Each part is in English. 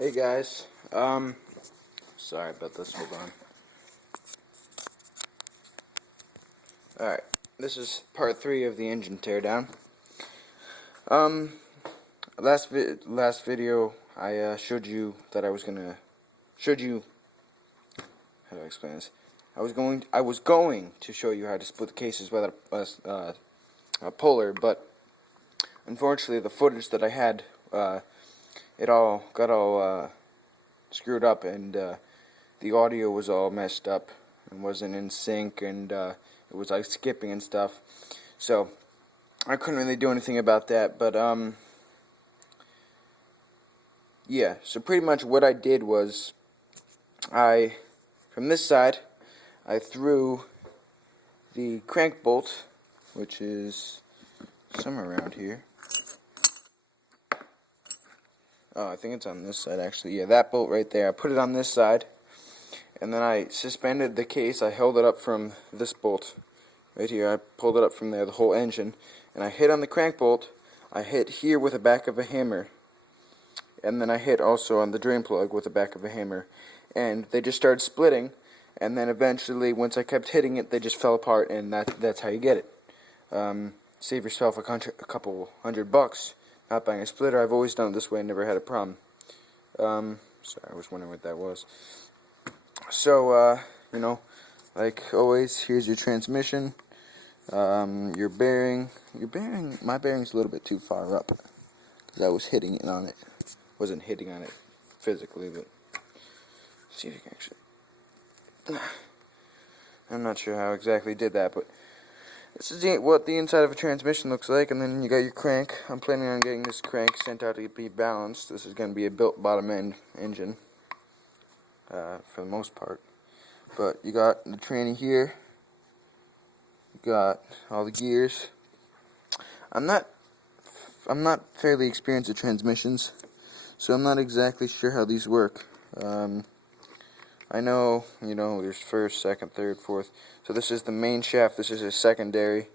Hey guys, sorry about this, hold on. Alright, this is part 3 of the engine teardown. Last video, I showed you that how do I explain this? I was going to show you how to split the cases with a puller, but unfortunately the footage that I had, it all got screwed up, and the audio was all messed up and wasn't in sync, and it was like skipping and stuff. So I couldn't really do anything about that, but yeah. So pretty much what I did was, from this side, I threw the crank bolt, which is somewhere around here. Oh, I think it's on this side actually. Yeah, that bolt right there. I put it on this side, and then I suspended the case. I held it up from this bolt right here. I pulled it up from there, the whole engine, and I hit on the crank bolt. I hit here with the back of a hammer, and then I hit also on the drain plug with the back of a hammer, and they just started splitting. And then eventually, once I kept hitting it, they just fell apart, and that's how you get it. Save yourself a couple $100 not buying a splitter. I've always done it this way and never had a problem. Sorry, I was wondering what that was. So, like always, here's your transmission. Your bearing, my bearing's a little bit too far up, because I was hitting it on it. Wasn't hitting on it physically, but see if you can actually. I'm not sure how exactly did that, but this is what the inside of a transmission looks like. And then you got your crank. I'm planning on getting this crank sent out to be balanced. This is going to be a built bottom end engine, for the most part. But you got the tranny here. You got all the gears. I'm not fairly experienced with transmissions, so I'm not exactly sure how these work. I know, there's first, second, third, fourth. So this is the main shaft, this is a secondary,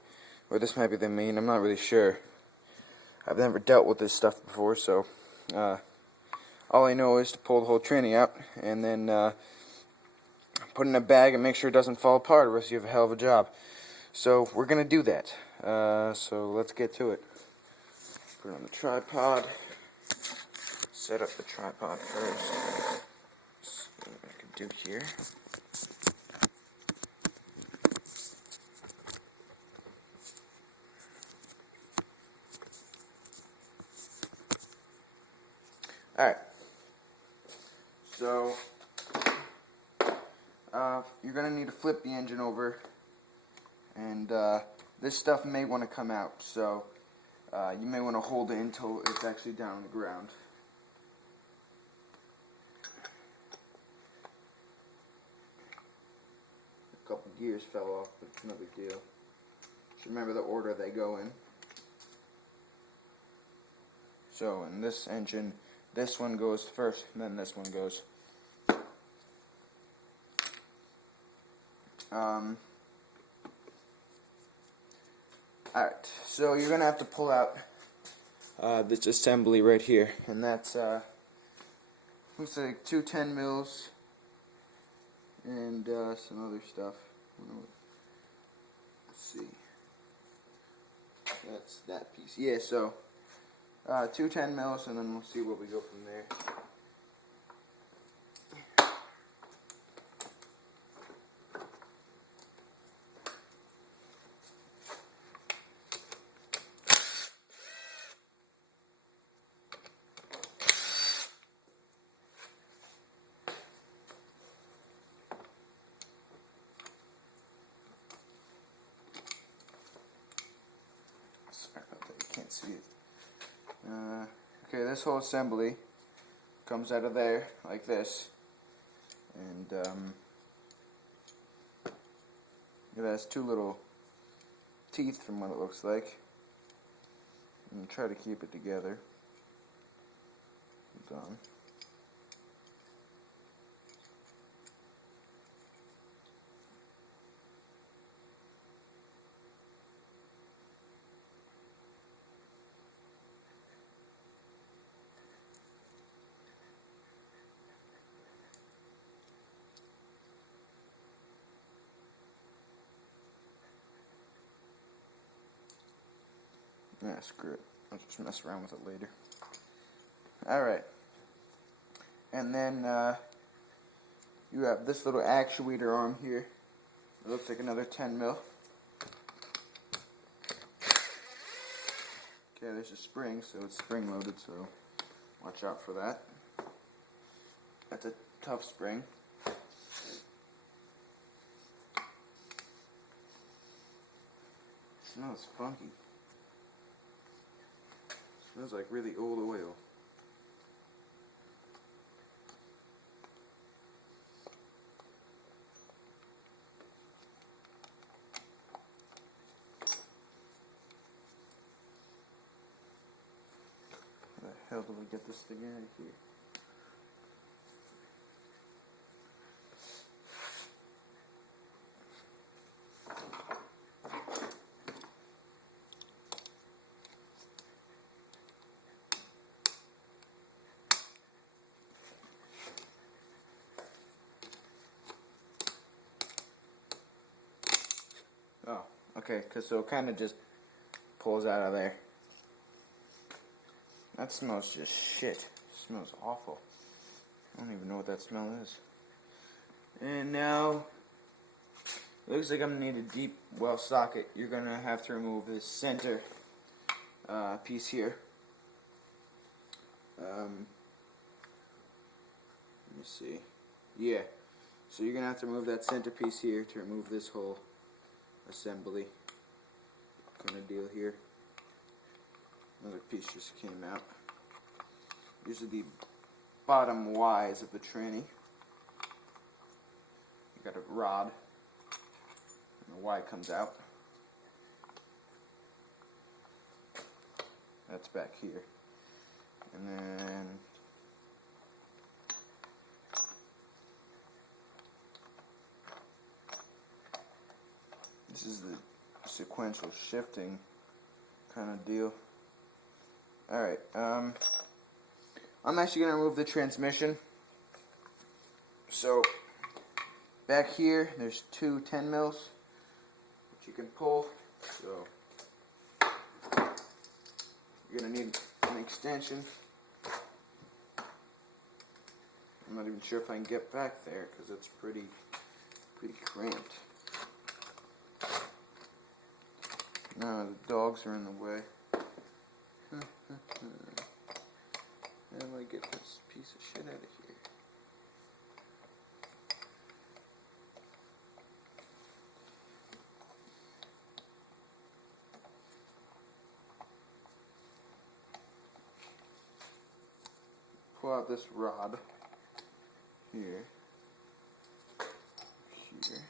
or this might be the main, I'm not really sure. I've never dealt with this stuff before, so all I know is to pull the whole tranny out, and then put it in a bag and make sure it doesn't fall apart, or else you have a hell of a job. So we're going to do that. So let's get to it. Put it on the tripod. Set up the tripod first. See what I can do here. Alright. So you're going to need to flip the engine over, and this stuff may want to come out, so you may want to hold it until it's actually down on the ground. A couple gears fell off, but it's no big deal. Just remember the order they go in. So in this engine, this one goes first, and then this one goes. Alright, so you're going to have to pull out this assembly right here, and that's looks like 2 10 mils and some other stuff. Let's see. That's that piece. Yeah, so 2 10 mils, and then we'll see where we go from there. Sorry about that, you can't see it. Okay, this whole assembly comes out of there like this, and it has 2 little teeth from what it looks like, and try to keep it together. Hold on. Yeah, screw it. I'll just mess around with it later. Alright. And then you have this little actuator arm here. It looks like another 10 mil. Okay, there's a spring, so it's spring loaded, so watch out for that. That's a tough spring. Smells funky. Smells like really old oil. How the hell do we get this thing out of here? Oh, okay, so it kind of just pulls out of there. That smells just shit. It smells awful. I don't even know what that smell is. And now, it looks like I'm going to need a deep well socket. You're going to have to remove this center piece here. Let me see. Yeah. So you're going to have to remove that center piece here to remove this whole assembly kind of deal here. Another piece just came out. These are the bottom Y's of the tranny. You got a rod, and the Y comes out. That's back here. And then this is the sequential shifting kind of deal. Alright, I'm actually going to remove the transmission. So, back here, there's two 10 mils that you can pull. So, you're going to need an extension. I'm not even sure if I can get back there because it's pretty cramped. No, the dogs are in the way. How do I get this piece of shit out of here? Pull out this rod here. Here. Okay.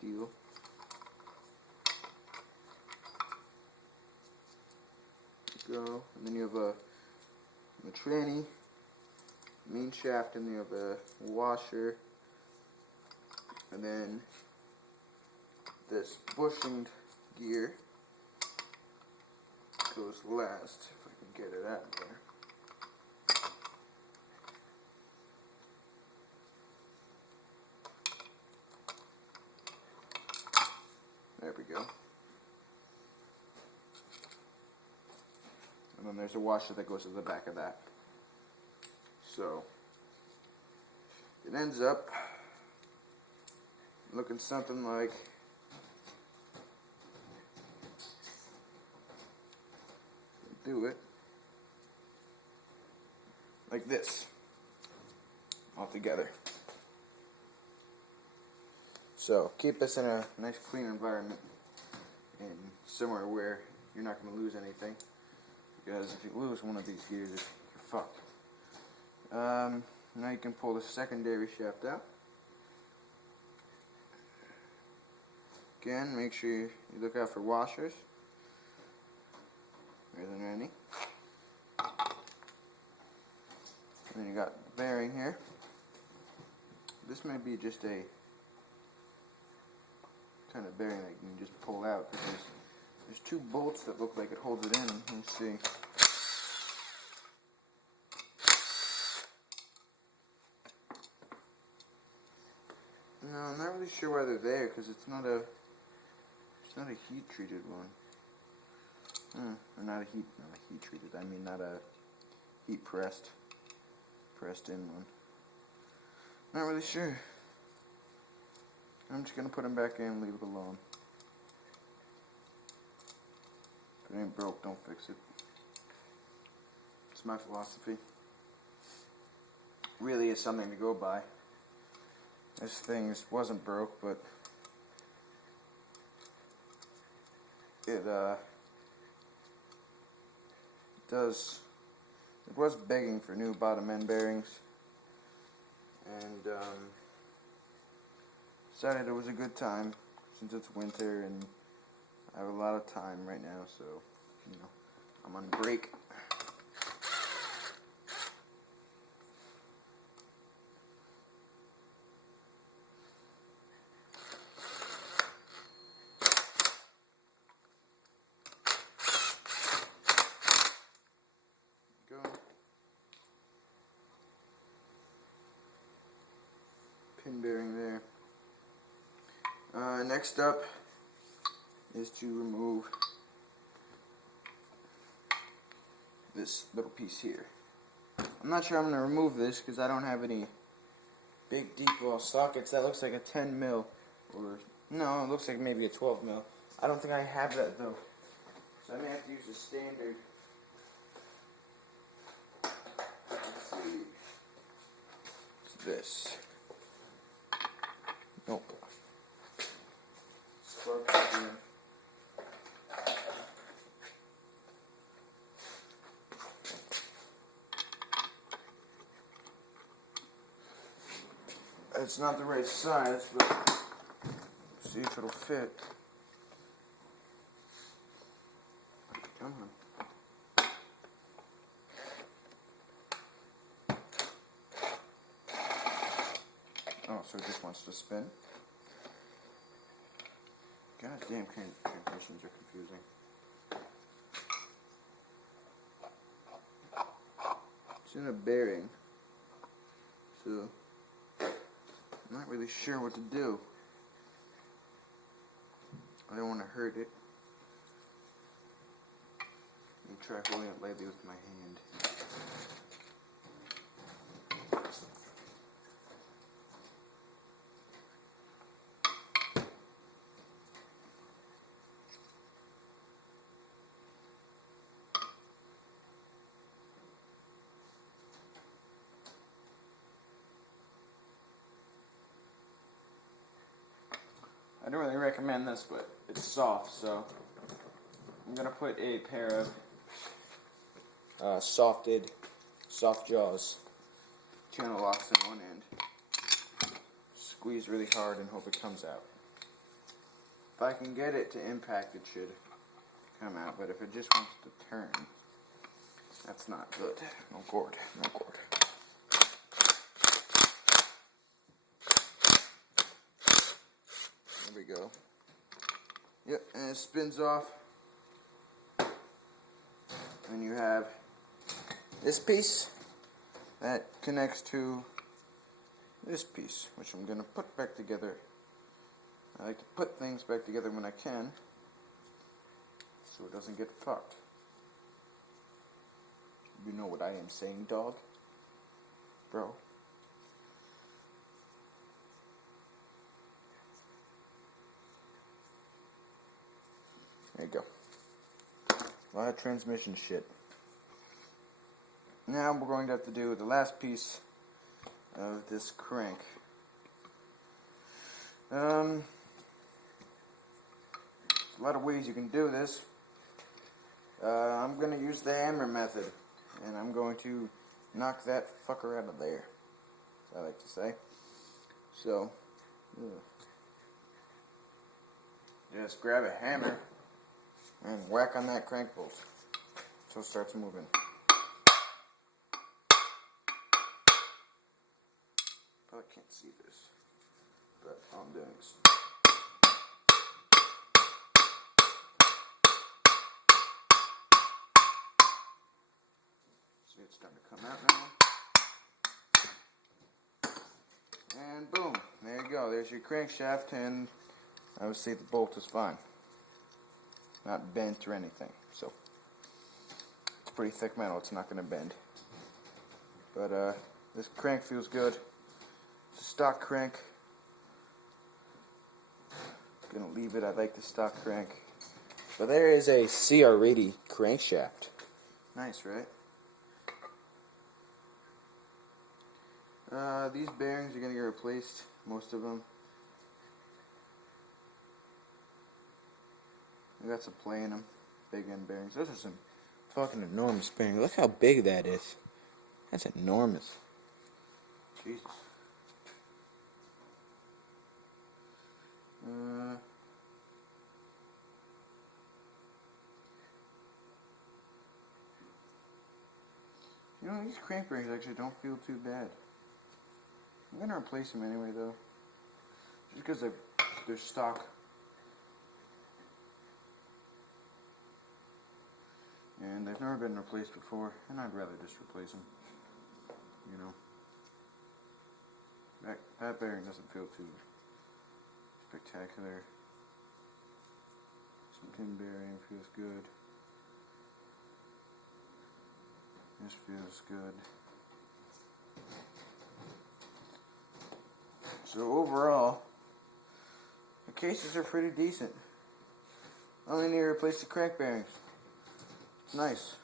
Deal. Go, and then you have a tranny, main shaft, and you have a washer, and then this bushing gear goes last, if I can get it out of there. There we go. And then there's a washer that goes to the back of that. So, it ends up looking something like like this all together. So keep this in a nice clean environment and somewhere where you're not going to lose anything, because if you lose one of these gears, you're fucked. Now you can pull the secondary shaft out. Again, make sure you look out for washers. There isn't any. And then you got the bearing here. This may be just a kind of bearing that you can just pull out, because there's two bolts that look like it holds it in. Let's see. No, I'm not really sure why they're there, because it's not a heat treated one. Or not a heat treated. I mean, not a heat pressed in one. Not really sure. I'm just gonna put them back in and leave it alone. If it ain't broke, don't fix it. It's my philosophy. Really is something to go by. This thing wasn't broke, but it was begging for new bottom end bearings, and decided it was a good time since it's winter and I have a lot of time right now, so you know, I'm on break. Pin bearing there. Next up is to remove this little piece here. I'm not sure I'm going to remove this because I don't have any big deep wall sockets. That looks like a 10 mil, or no, it looks like maybe a 12 mil. I don't think I have that though, so I may have to use a standard. Let's see. It's this. Nope. It's not the right size, but let's see if it'll fit. Come on. Oh, so it just wants to spin. God damn, transmissions are confusing. It's in a bearing, so I'm not really sure what to do. I don't want to hurt it. Let me try holding it lightly with my hand. I don't really recommend this, but it's soft, so I'm going to put a pair of soft jaws channel locks in one end. Squeeze really hard and hope it comes out. If I can get it to impact, it should come out, but if it just wants to turn, that's not good. No cord. There we go. Yep, and it spins off. And you have this piece that connects to this piece, which I'm going to put back together. I like to put things back together when I can, so it doesn't get fucked. You know what I am saying, dog? Bro. There you go. A lot of transmission shit. Now we're going to have to do the last piece of this crank. There's a lot of ways you can do this. I'm going to use the hammer method, and I'm going to knock that fucker out of there, as I like to say. So, just grab a hammer and whack on that crank bolt until it starts moving. Probably can't see this, but all I'm doing is see it's starting to come out now. And And boom, there you go. There's your crankshaft, and obviously the bolt is fine. Not bent or anything. So, it's pretty thick metal. It's not going to bend. But this crank feels good. It's a stock crank. I'm going to leave it. I like the stock crank. But there is a CR80 crankshaft. Nice, right? These bearings are going to get replaced, most of them. I got some play in them, big end bearings. Those are some fucking enormous bearings. Look how big that is. That's enormous. Jesus. You know, these crank bearings actually don't feel too bad. I'm going to replace them anyway, though. Just because they're stock. And they've never been replaced before, and I'd rather just replace them. You know. That bearing doesn't feel too spectacular. Some pin bearing feels good. This feels good. So overall, the cases are pretty decent. Only need to replace the crank bearings. It's nice.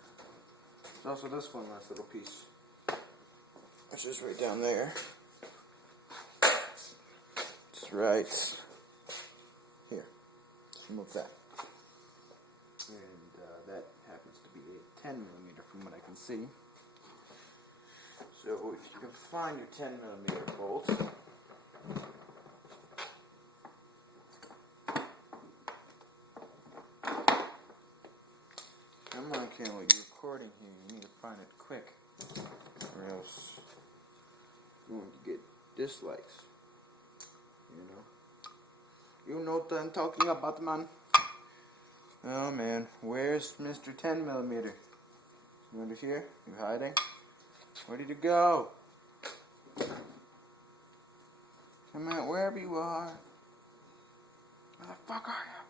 There's also this one last little piece, which is right down there. It's right here. Let's remove that. And that happens to be a 10 millimeter from what I can see. So if you can find your 10 millimeter bolt, come on, Campbell, you're recording here. You need to find it quick, or else you're going to get dislikes. You know what I'm talking about, man. Oh man, where's Mr. 10 millimeter? You under here? You hiding? Where did you go? Come out wherever you are. Where the fuck are you?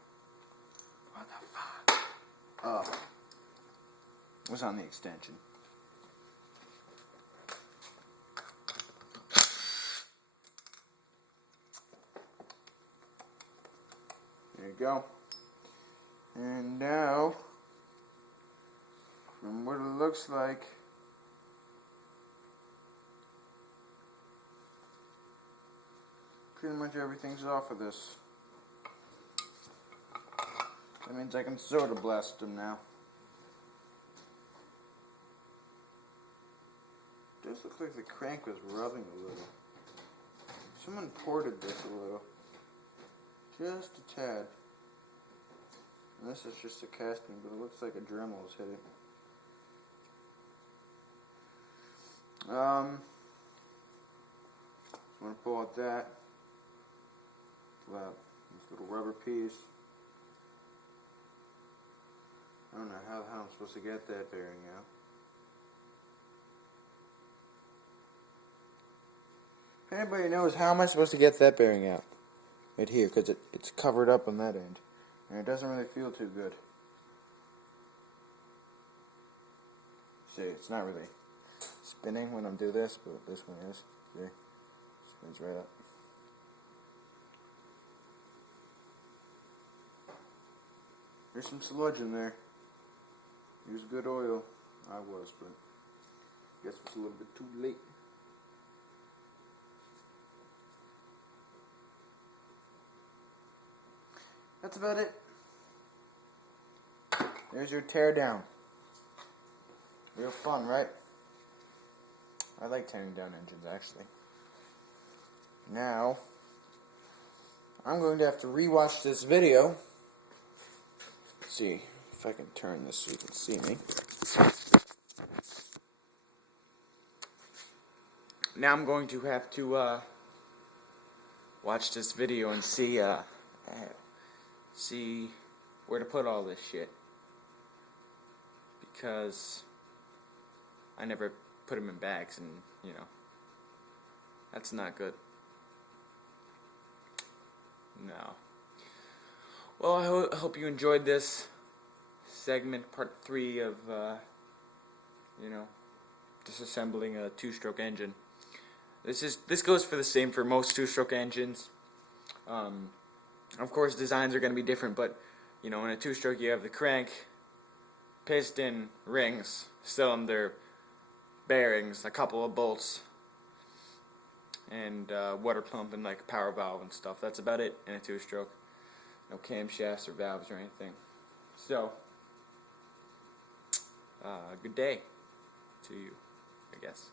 What the fuck? Oh. It was on the extension. There you go. And now, from what it looks like, pretty much everything's off of this. That means I can soda blast them now. It does look like the crank was rubbing a little. Someone ported this a little. Just a tad. And this is just a casting, but it looks like a Dremel has hit it. I'm going to pull out that. Pull out this little rubber piece. I don't know how the hell I'm supposed to get that bearing out. If anybody knows, how am I supposed to get that bearing out? Right here, because it's covered up on that end. And it doesn't really feel too good. See, it's not really spinning when I do this, but this one is. See? Spins right up. There's some sludge in there. Use good oil. I was, but guess it's a little bit too late. That's about it. There's your teardown. Real fun, right? I like tearing down engines, actually. Now, I'm going to have to rewatch this video. Let's see if I can turn this so you can see me. Now I'm going to have to watch this video and see where to put all this shit, because I never put them in bags, and you know, that's not good. No. Well, I hope you enjoyed this segment, part 3 of, disassembling a two-stroke engine. This goes for the same for most two-stroke engines. Of course, designs are going to be different, but in a two-stroke you have the crank, piston, rings, cylinder, bearings, a couple of bolts, and water pump and like power valve and stuff. That's about it in a two-stroke. No camshafts or valves or anything. So, good day to you, I guess.